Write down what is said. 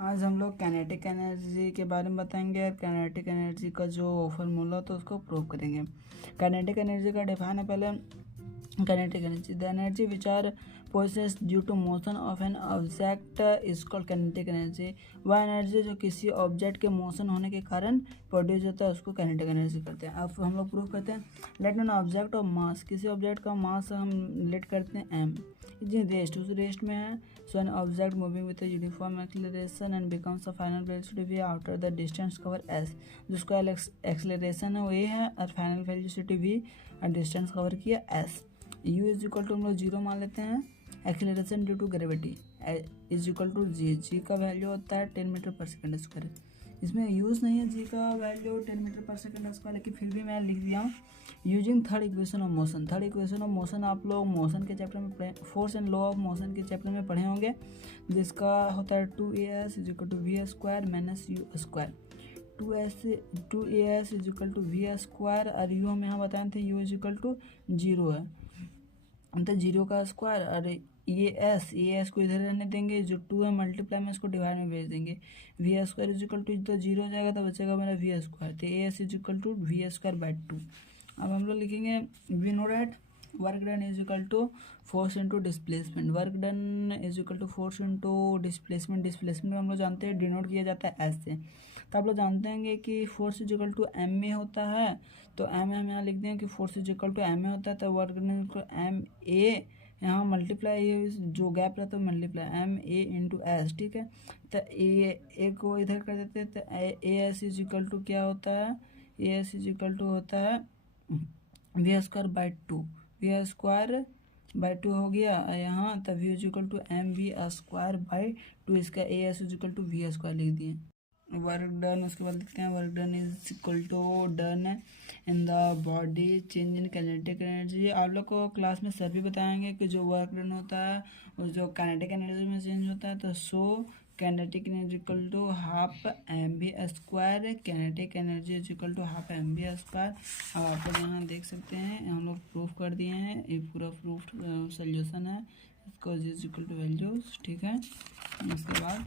आज हम लोग काइनेटिक एनर्जी के बारे में बताएंगे और काइनेटिक एनर्जी का जो फॉर्मूला होता है उसको प्रूव करेंगे। काइनेटिक एनर्जी का डिफाइन है पहले। Kinetic energy the energy which are posses due to motion of an object is called kinetic energy. वह एनर्जी जो किसी ऑब्जेक्ट के मोशन होने के कारण प्रोड्यूस होता है उसको काइनेटिक एनर्जी करते हैं। अब हम लोग प्रूव करते हैं। Let an object of mass, किसी ऑब्जेक्ट का मास हम लेट करते हैं एम, रेस्ट उस रेस्ट में है। So an object moving with uniform acceleration and becomes a final velocity V after the distance cover S, जिसका एक्सेलरेशन है वो ए है और फाइनल वेलोसिटी वी और डिस्टेंस कवर किया S. U is equal to हम लोग जीरो मान लेते हैं। Acceleration due to gravity is equal to G, G का वैल्यू होता है 10 मीटर पर सेकेंड स्क्वायर। इसमें यूज़ नहीं है जी का वैल्यू 10 मीटर पर सेकेंड स्क्वायर, लेकिन फिर भी मैं लिख दिया हूँ। Using third equation of motion, third equation of motion आप लोग मोशन के चैप्टर में पढ़े, force and law of motion के चैप्टर में पढ़े होंगे, जिसका होता है 2as is equal to v square minus you square. 2as is equal to v square और यू हम यहाँ बताए थे you is equal to zero है, तो जीरो का स्क्वायर और ये एस को इधर रहने देंगे, जो 2 है मल्टीप्लाई में इसको डिवाइड में भेज देंगे। V square is equal to तो जीरो हो जाएगा तो बचेगा मेरा वी स्क्वायर, तो a s is equal to v square by 2। अब हम लोग लिखेंगे we know that work done is equal to force into displacement. Work done is equal to force into displacement. Displacement हम लोग जानते हैं डिनोट किया जाता है एस से, तो आप लोग जानते हैं कि force is equal to m में होता है, तो एम हम यहाँ लिख दें कि force is equal to m में होता है, तो work done equal m a, यहाँ मल्टीप्लाई ये जो गैप रहता है multiply m a into s, ठीक है। तो ए को इधर कर देते हैं, तो a s is equal to क्या होता है, a s is equal to होता है v square by 2, v square by 2 हो गया यहाँ, तब v is equal to m v square by 2, इसका a s is equal to v square लिख दिए। वर्क डन उसके बाद लिखते हैं work done is equal to done in the body change in kinetic energy. आप लोग को क्लास में सर भी बताएंगे कि जो वर्क डन होता है वो जो काइनेटिक एनर्जी में चेंज होता है, तो so kinetic energy equal to half m v square, kinetic energy is equal to half m v square. अब आप लोग यहाँ देख सकते हैं हम लोग प्रूफ कर दिए हैं, ये पूरा प्रूफ सोल्यूशन है, इसको इज इक्वल टू वैल्यूज, ठीक है। उसके बाद